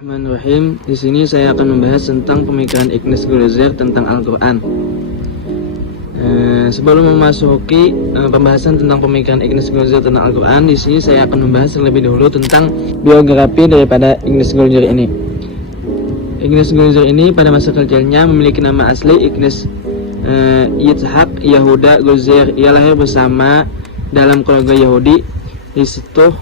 Bismillahirrahmanirrahim. Di sini saya akan membahas tentang pemikiran Ignace Goldziher tentang Al-Quran. Sebelum memasuki pembahasan tentang pemikiran Ignace Goldziher tentang Al-Quran, di sini saya akan membahas terlebih dahulu tentang biografi daripada Ignace Goldziher ini. Ignace Goldziher ini pada masa kecilnya memiliki nama asli Ignace Yitzhak Yehuda Goldziher. Ia lahir bersama dalam keluarga Yahudi di situ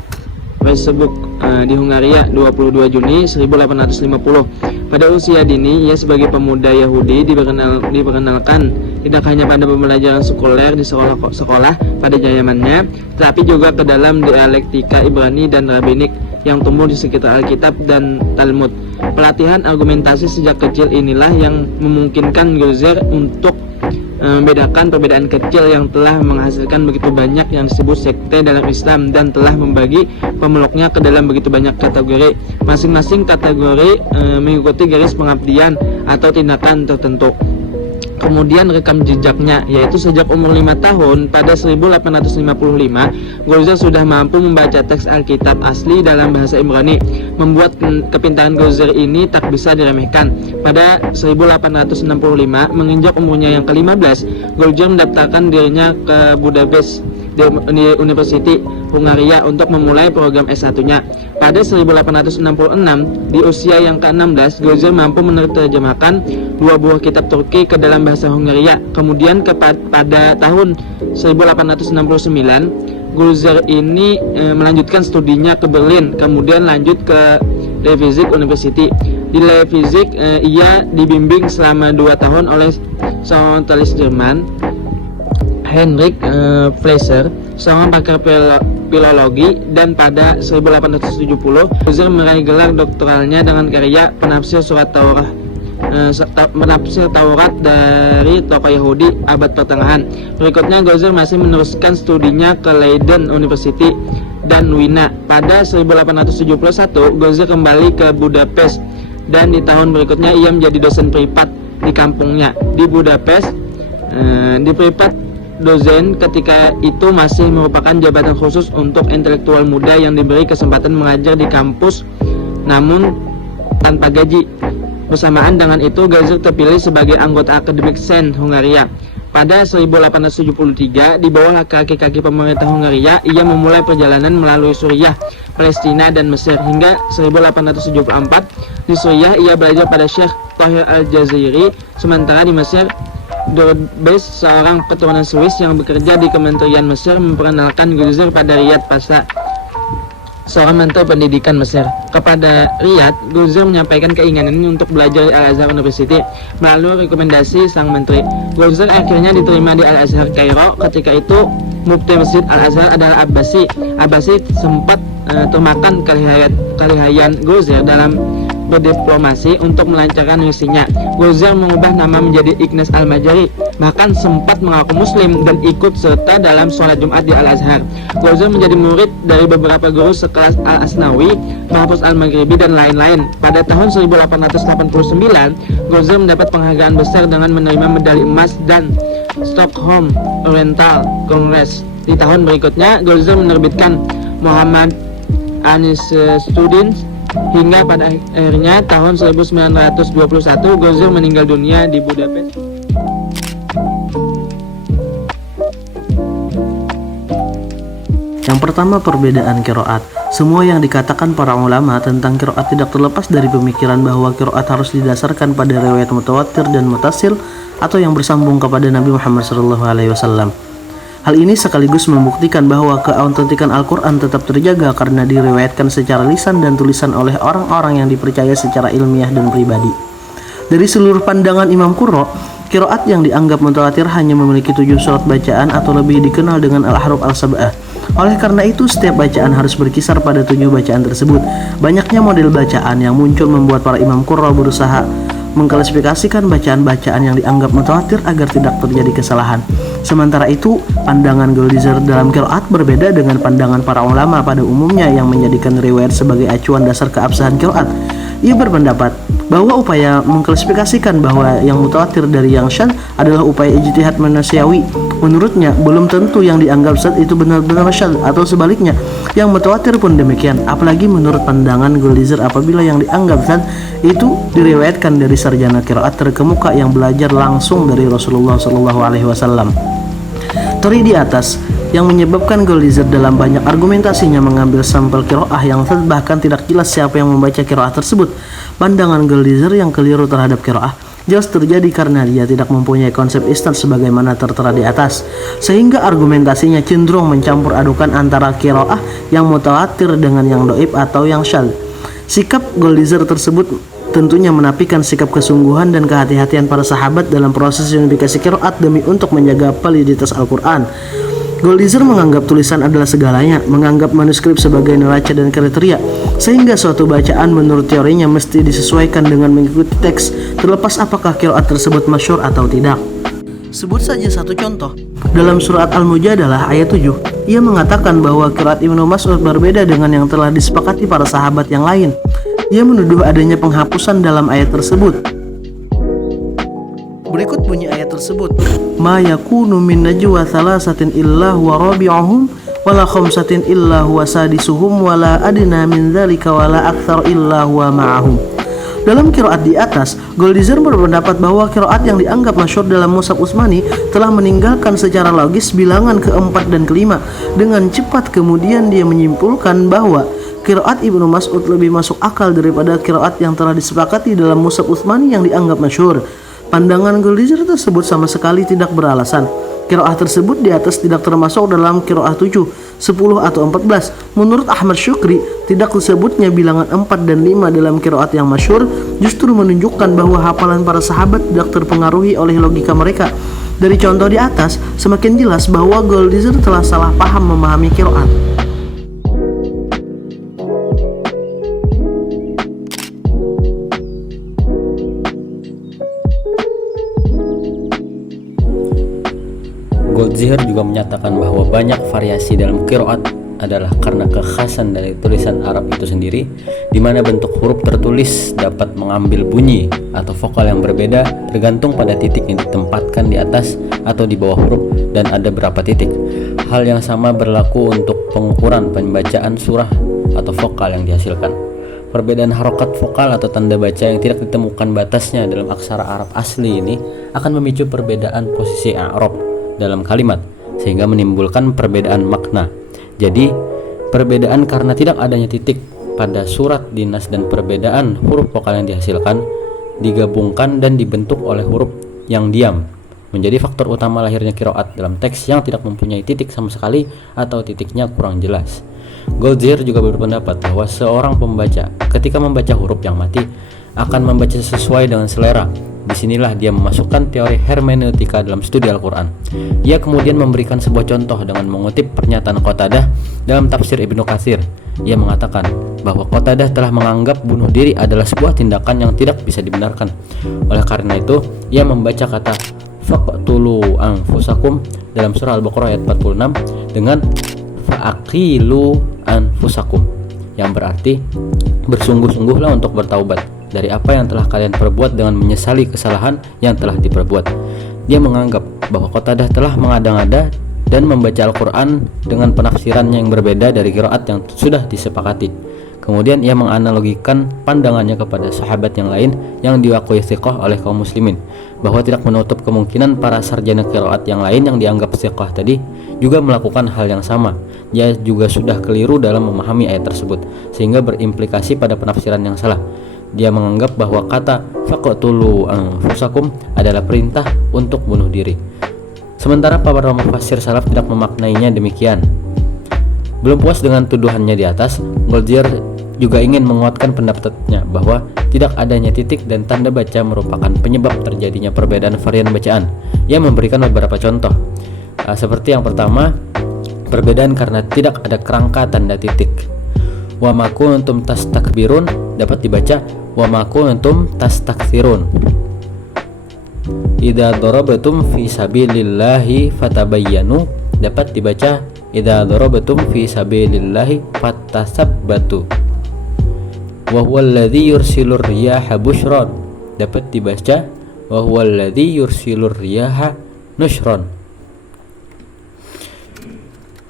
Weissenburg di Hungaria 22 Juni 1850. Pada usia dini, ia sebagai pemuda Yahudi diperkenalkan tidak hanya pada pembelajaran sekuler di sekolah pada zamannya, tetapi juga ke dalam dialektika Ibrani dan Rabbinik yang tumbuh di sekitar Alkitab dan Talmud. Pelatihan argumentasi sejak kecil inilah yang memungkinkan Goldziher untuk membedakan perbedaan kecil yang telah menghasilkan begitu banyak yang disebut sekte dalam Islam dan telah membagi pemeluknya ke dalam begitu banyak kategori. Masing-masing kategori mengikuti garis pengabdian atau tindakan tertentu. Kemudian rekam jejaknya, yaitu sejak umur 5 tahun pada 1855, Goldziher sudah mampu membaca teks Alkitab asli dalam bahasa Ibrani. Membuat kepintaran Goldziher ini tak bisa diremehkan. Pada 1865, menginjak umurnya yang ke-15, Goldziher mendaftarkan dirinya ke Budapest di University Hungaria untuk memulai program S1-nya. Pada 1866, di usia yang ke-16, Goldziher mampu menerjemahkan 2 buah kitab Turki ke dalam bahasa Hungaria. Kemudian pada tahun 1869, Goldziher ini melanjutkan studinya ke Berlin, kemudian lanjut ke Leipzig University. Di Leipzig, ia dibimbing selama 2 tahun oleh seorang tulis Jerman, Heinrich Fleischer, seorang pakar filologi, dan pada 1870 Goldziher meraih gelar doktoralnya dengan karya penafsir Taurat dari tokoh Yahudi abad pertengahan. Berikutnya Goldziher masih meneruskan studinya ke Leiden University dan Wina. Pada 1871 Goldziher kembali ke Budapest dan di tahun berikutnya ia menjadi dosen privat di kampungnya di Budapest. Di privat dosen ketika itu masih merupakan jabatan khusus untuk intelektual muda yang diberi kesempatan mengajar di kampus namun tanpa gaji. Bersamaan dengan itu, Goldziher terpilih sebagai anggota Akademik Sen Hungaria. Pada 1873, di bawah kaki-kaki pemerintah Hungaria, ia memulai perjalanan melalui Suriah, Palestina, dan Mesir. Hingga 1874, di Suriah ia belajar pada Syekh Tahir Al-Jazairi, sementara di Mesir, Dorbes, seorang keturunan Swiss yang bekerja di Kementerian Mesir, memperkenalkan Goldziher pada Riyad Pasha, seorang menteri pendidikan Mesir. Kepada Riyad, Goldziher menyampaikan keinginannya untuk belajar di Al-Azhar University melalui rekomendasi sang menteri. Goldziher akhirnya diterima di Al-Azhar Kairo. Ketika itu, Mufti Masjid Al-Azhar adalah Abbasi. Abbasi sempat termakan kelihayan Goldziher dalam berdiplomasi untuk melancarkan misinya. Goldziher mengubah nama menjadi Ignace Al-Majari, bahkan sempat mengaku muslim dan ikut serta dalam sholat Jumat di Al-Azhar. Goldziher menjadi murid dari beberapa guru sekelas Al-Asnawi, Mahfuz Al-Maghribi, dan lain-lain. Pada tahun 1889, Goldziher mendapat penghargaan besar dengan menerima medali emas dan Stockholm Oriental Congress. Di tahun berikutnya, Goldziher menerbitkan Muhammad Anis Students, hingga pada akhirnya tahun 1921 Goldziher meninggal dunia di Budapest. Yang pertama, perbedaan qiraat. Semua yang dikatakan para ulama tentang qiraat tidak terlepas dari pemikiran bahwa qiraat harus didasarkan pada riwayat mutawatir dan mutasil atau yang bersambung kepada Nabi Muhammad SAW. Hal ini sekaligus membuktikan bahwa keautentikan Al-Quran tetap terjaga karena diriwayatkan secara lisan dan tulisan oleh orang-orang yang dipercaya secara ilmiah dan pribadi. Dari seluruh pandangan Imam Qurra, qiraat yang dianggap mutawatir hanya memiliki 7 surat bacaan atau lebih dikenal dengan al-ahruf al-sab'ah. Oleh karena itu, setiap bacaan harus berkisar pada 7 bacaan tersebut. Banyaknya model bacaan yang muncul membuat para Imam Qurra berusaha mengklasifikasikan bacaan-bacaan yang dianggap mutawatir agar tidak terjadi kesalahan. Sementara itu, pandangan Goldziher dalam qiraat berbeda dengan pandangan para ulama pada umumnya yang menjadikan riwayat sebagai acuan dasar keabsahan qiraat. Ia berpendapat bahwa upaya mengklasifikasikan bahwa yang mutawatir dari yang syadz adalah upaya ijtihad manusiawi Menurutnya, belum tentu yang dianggap syadz itu benar-benar syadz, atau sebaliknya, yang mutawatir pun demikian. Apalagi menurut pandangan Goldziher, apabila yang dianggap syadz itu diriwayatkan dari sarjana qiraat terkemuka yang belajar langsung dari Rasulullah SAW. Teori di atas yang menyebabkan Goldziher dalam banyak argumentasinya mengambil sampel qiraah yang syadz, bahkan tidak jelas siapa yang membaca qiraah tersebut. Pandangan Goldziher yang keliru terhadap qiraah jelas terjadi karena dia tidak mempunyai konsep isnad sebagaimana tertera di atas, sehingga argumentasinya cenderung mencampur adukan antara qiraah yang mutawatir dengan yang dhaif atau yang syadz. Sikap Goldziher tersebut tentunya menafikan sikap kesungguhan dan kehati-hatian para sahabat dalam proses unifikasi qiraat demi untuk menjaga validitas Al-Quran. Goldziher menganggap tulisan adalah segalanya, menganggap manuskrip sebagai neraca dan kriteria, sehingga suatu bacaan menurut teorinya mesti disesuaikan dengan mengikuti teks, terlepas apakah qiraat tersebut masyhur atau tidak. Sebut saja satu contoh. Dalam surat Al-Mujadalah ayat 7, ia mengatakan bahwa qiraat Ibnu Mas'ud berbeda dengan yang telah disepakati para sahabat yang lain. Ia menuduh adanya penghapusan dalam ayat tersebut. Berikut bunyi ayat tersebut. Ma yakunu min najwa thalathatin illa huwa rabi'uhum wala khamsatin illa huwa sadisuhum wala adna min dzalika wala aktsar illa huwa ma'ahum. Dalam qiraat di atas, Goldziher berpendapat bahwa qiraat yang dianggap masyhur dalam Mushaf Utsmani telah meninggalkan secara logis bilangan keempat dan kelima. Dengan cepat kemudian dia menyimpulkan bahwa qiraat Ibnu Mas'ud lebih masuk akal daripada qiraat yang telah disepakati dalam Mushaf Utsmani yang dianggap masyhur. Pandangan Goldziher tersebut sama sekali tidak beralasan. Qiraah tersebut di atas tidak termasuk dalam qiraah 7, 10 atau 14. Menurut Ahmad Syukri, tidak disebutnya bilangan 4 dan 5 dalam qiraat yang masyhur justru menunjukkan bahwa hafalan para sahabat tidak terpengaruhi oleh logika mereka. Dari contoh di atas, semakin jelas bahwa Goldziher telah salah paham memahami qiraat. Goldziher juga menyatakan bahwa banyak variasi dalam qiraat adalah karena kekhasan dari tulisan Arab itu sendiri, di mana bentuk huruf tertulis dapat mengambil bunyi atau vokal yang berbeda tergantung pada titik yang ditempatkan di atas atau di bawah huruf, dan ada berapa titik. Hal yang sama berlaku untuk pengukuran pembacaan surah atau vokal yang dihasilkan. Perbedaan harokat vokal atau tanda baca yang tidak ditemukan batasnya dalam aksara Arab asli ini akan memicu perbedaan posisi i'rab dalam kalimat, sehingga menimbulkan perbedaan makna. Jadi, perbedaan karena tidak adanya titik pada surat dinas dan perbedaan huruf vokal yang dihasilkan digabungkan dan dibentuk oleh huruf yang diam menjadi faktor utama lahirnya qiraat dalam teks yang tidak mempunyai titik sama sekali atau titiknya kurang jelas. Goldziher juga berpendapat bahwa seorang pembaca ketika membaca huruf yang mati akan membaca sesuai dengan selera. Disinilah dia memasukkan teori hermeneutika dalam studi Al-Quran. Ia kemudian memberikan sebuah contoh dengan mengutip pernyataan Qatadah dalam tafsir Ibnu Katsir. Ia mengatakan bahwa Qatadah telah menganggap bunuh diri adalah sebuah tindakan yang tidak bisa dibenarkan. Oleh karena itu, ia membaca kata faqtulu anfusakum dalam surah Al-Baqarah ayat 46 dengan fa'aqilu anfusakum, yang berarti bersungguh-sungguhlah untuk bertaubat dari apa yang telah kalian perbuat dengan menyesali kesalahan yang telah diperbuat. Dia menganggap bahwa Qatadah telah mengada-ngada dan membaca Al-Quran dengan penafsirannya yang berbeda dari qiraat yang sudah disepakati. Kemudian ia menganalogikan pandangannya kepada sahabat yang lain yang diakui thiqah oleh kaum muslimin, bahwa tidak menutup kemungkinan para sarjana qiraat yang lain yang dianggap thiqah tadi juga melakukan hal yang sama. Dia juga sudah keliru dalam memahami ayat tersebut, sehingga berimplikasi pada penafsiran yang salah. Dia menganggap bahwa kata faqtulu anfusakum adalah perintah untuk bunuh diri, sementara para mufassir salaf tidak memaknainya demikian. Belum puas dengan tuduhannya di atas, Goldziher juga ingin menguatkan pendapatnya bahwa tidak adanya titik dan tanda baca merupakan penyebab terjadinya perbedaan varian bacaan. Ia memberikan beberapa contoh, seperti yang pertama, perbedaan karena tidak ada kerangka tanda titik. Wa ma kuntum tastakbirun dapat dibaca wa ma kuntum tastakthirun. Idza darabatum fi sabilillahi fatabayyanu dapat dibaca idza darabatum fi sabilillahi fatasabbatu. Wa huwal ladzi yursilur riyaha busyran dapat dibaca wa huwal ladzi yursilur riyaha nusyran.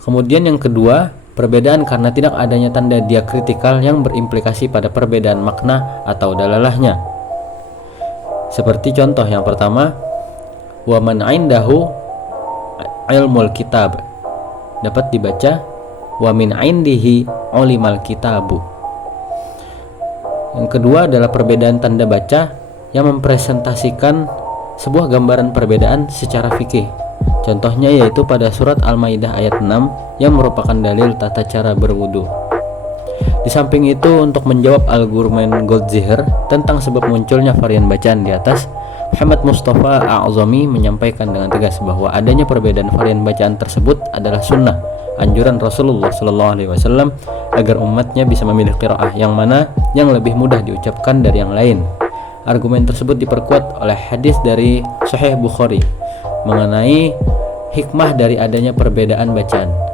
Kemudian yang kedua, perbedaan karena tidak adanya tanda diakritikal yang berimplikasi pada perbedaan makna atau dalalahnya. Seperti contoh yang pertama, wa man indahu ilmul kitab, dapat dibaca wa min indihi ulimal kitabu. Yang kedua adalah perbedaan tanda baca yang mempresentasikan sebuah gambaran perbedaan secara fikih. Contohnya yaitu pada surat Al-Maidah ayat 6 yang merupakan dalil tata cara berwudu. Di samping itu, untuk menjawab argumen Goldziher tentang sebab munculnya varian bacaan di atas, Muhammad Mustafa A'zami menyampaikan dengan tegas bahwa adanya perbedaan varian bacaan tersebut adalah sunnah, anjuran Rasulullah SAW agar umatnya bisa memilih qiraah yang mana yang lebih mudah diucapkan dari yang lain. Argumen tersebut diperkuat oleh hadis dari Sahih Bukhari mengenai hikmah dari adanya perbedaan bacaan.